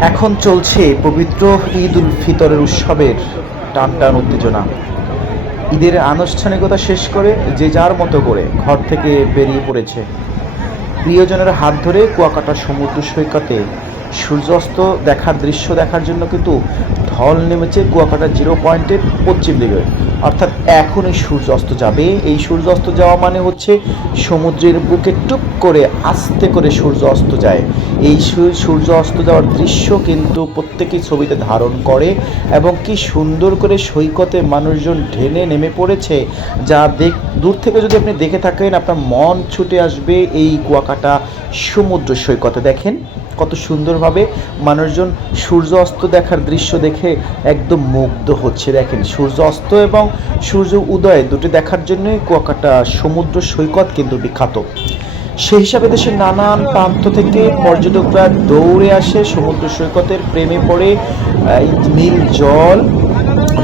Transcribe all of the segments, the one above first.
এখন চলছে পবিত্র ঈদ উল ফিতরের উৎসবের টান টান উত্তেজনা। ঈদের আনুষ্ঠানিকতা শেষ করে যে যার মতো করে ঘর থেকে বেরিয়ে পড়েছে। প্রিয়জনের হাত ধরে কুয়াকাটা সমুদ্র সৈকতে সূর্যাস্ত দেখার দৃশ্য দেখার জন্য কিন্তু ঢল নেমেছে কুয়াকাটা জিরো পয়েন্টের পশ্চিম দিকে। অর্থাৎ এখনই সূর্য অস্ত যাবে। এই সূর্যাস্ত যাওয়া মানে হচ্ছে সমুদ্রের বুকে টুপ করে আস্তে করে সূর্য অস্ত যায়। এই সূর্য অস্ত যাওয়ার দৃশ্য কিন্তু প্রত্যেকেই ছবিতে ধারণ করে এবং কি সুন্দর করে সৈকতে মানুষজন ঢেনে নেমে পড়েছে যা দেখ দূর থেকে যদি আপনি দেখে থাকেন আপনার মন ছুটে আসবে এই কুয়াকাটা সমুদ্র সৈকতে। দেখেন কত সুন্দরভাবে মানুষজন সূর্য অস্ত দেখার দৃশ্য দেখে একদম মুগ্ধ হচ্ছে। দেখেন, সূর্য অস্ত এবং সূর্য উদয় দুটি দেখার জন্যই কুয়াকাটা সমুদ্র সৈকত কিন্তু বিখ্যাত। সেই হিসাবে দেশের নানান প্রান্ত থেকে পর্যটকরা দৌড়ে আসে সমুদ্র সৈকতের প্রেমে পড়ে। নীল জল,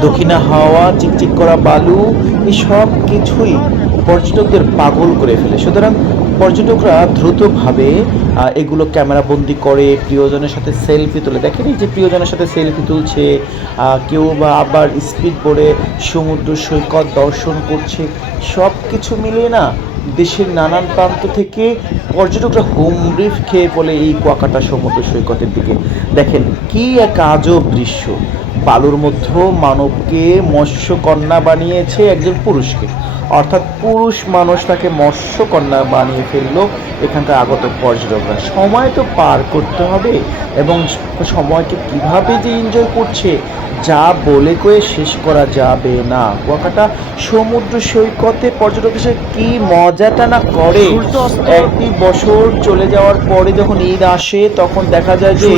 দক্ষিণা হাওয়া, চিকচিক করা বালু এই সব কিছুই পর্যটকদের পাগল করে ফেলে। সুতরাং পর্যটকরা দ্রুতভাবে এগুলো ক্যামেরা বন্দি করে, প্রিয়জনের সাথে সেলফি তোলে। দেখেন এই যে প্রিয়জনের সাথে সেলফি তুলছে কেউ বা আবার স্পিড বোর্ডে সমুদ্র সৈকত দর্শন করছে সব কিছু মিলিয়ে না দেশের নানান প্রান্ত থেকে পর্যটকরা হোম ব্রিফ খেয়ে বলে এই কুয়াকাটা সমুদ্র সৈকতের দিকে। দেখেন কি এক আজব দৃশ্য। বালুর মধ্যে মানবকে মৎস্যকন্যা বানিয়েছে একজন পুরুষকে। অর্থাৎ পুরুষ মানুষ তাকে মৎস্যকন্যা বানিয়ে ফেলল। এখানকার আগত পর্যটকরা। সময় তো পার করতে হবে এবং সময়কে কীভাবে যে এনজয় করছে যা বলে কয়ে শেষ করা যাবে না। কুয়াকাটা সমুদ্র সৈকতে পর্যটক এসে কি মজাটা না করে? একটি বছর চলে যাওয়ার পরে যখন ঈদ আসে তখন দেখা যায় যে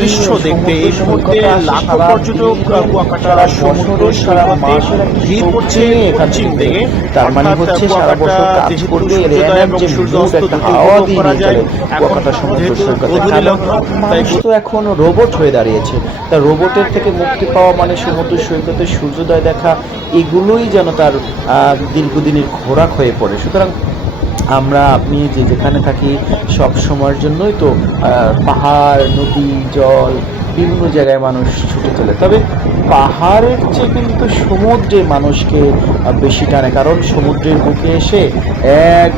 দৃশ্য দেখতে এই সমুদ্র মুহূর্তে লাখো পর্যটক কুয়াকাটা সমুদ্র সারা একটা ভিড় করছে এখান থেকে। তার মানে হচ্ছে সারা বছর কাজ করবে যে একটা হাওয়া দিয়ে নিয়ে। চলে কুয়াকাটা সমুদ্র সৈকতে কারণ মানুষ তো এখন রোবট হয়ে দাঁড়িয়েছে তা রোবটের থেকে মুক্তি পাওয়া মানে সমুদ্র সৈকতে সূর্যোদয় দেখা এগুলোই যেন তার আহ, দীর্ঘদিনের খোরাক হয়ে পড়ে সুতরাং আমরা আপনি যে যেখানে থাকি সব সময়ের জন্যই তো আহ, পাহাড় নদী জল বিভিন্ন জায়গায় মানুষ ছুটে চলে। তবে পাহাড়ের চেয়ে কিন্তু সমুদ্রে মানুষকে বেশি টানে, কারণ সমুদ্রের বুকে এসে এক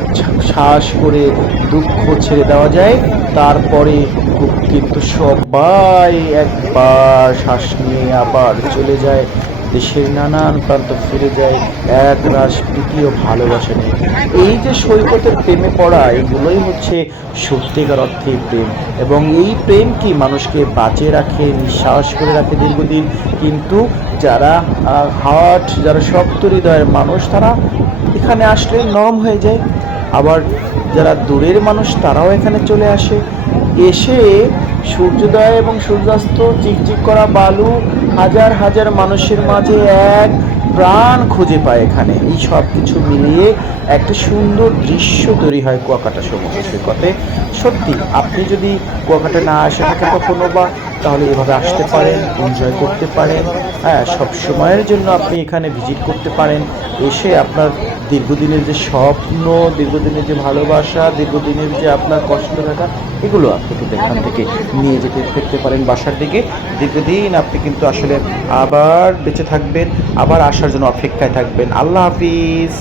শ্বাস করে দুঃখ ছেড়ে দেওয়া যায়। তারপরে কিন্তু সবাই একবার শ্বাস নিয়ে আবার চলে যায়। দেশের নানান প্রান্ত ফিরে যায়, এক রাস প্রীতি ও ভালোবাসা নিয়ে। এই যে সৈকতের প্রেমে পড়া, এগুলোই হচ্ছে সত্যিকার অর্থে প্রেম। এবং এই প্রেম কি মানুষকে বাঁচিয়ে রাখে, নিঃশ্বাস করে রাখে দীর্ঘদিন? কিন্তু যারা হার্ট যারা শক্ত হৃদয়ের মানুষ, তারা এখানে আসলে নরম হয়ে যায়। আবার যারা দূরের মানুষ, তারাও এখানে চলে আসে। এসে সূর্যোদয় এবং সূর্যাস্ত, চিকচিক করা বালু হাজার হাজার মানুষের মাঝে এক প্রাণ খুঁজে পায় এখানে। এই সব কিছু মিলিয়ে একটা সুন্দর দৃশ্য তৈরি হয় কুয়াকাটা সমুদ্র সৈকতে। সত্যি, আপনি যদি কুয়াকাটা না আসে থাকেন কখনো বা, তাহলে এভাবে আসতে পারেন এনজয় করতে পারেন। হ্যাঁ সব সময়ের জন্য আপনি এখানে ভিজিট করতে পারেন। এসে আপনার দীর্ঘদিনের যে স্বপ্ন, দীর্ঘদিনের যে ভালোবাসা, দীর্ঘদিনের যে আপনার কষ্ট থাকা, এগুলো আপনি কিন্তু এখান থেকে নিয়ে যেতে, ফিরতে পারেন বাসার দিকে। দীর্ঘদিন আপনি কিন্তু আসলে আবার বেঁচে থাকবেন আবার আসার জন্য অপেক্ষায় থাকবেন। আল্লাহ হাফিজ।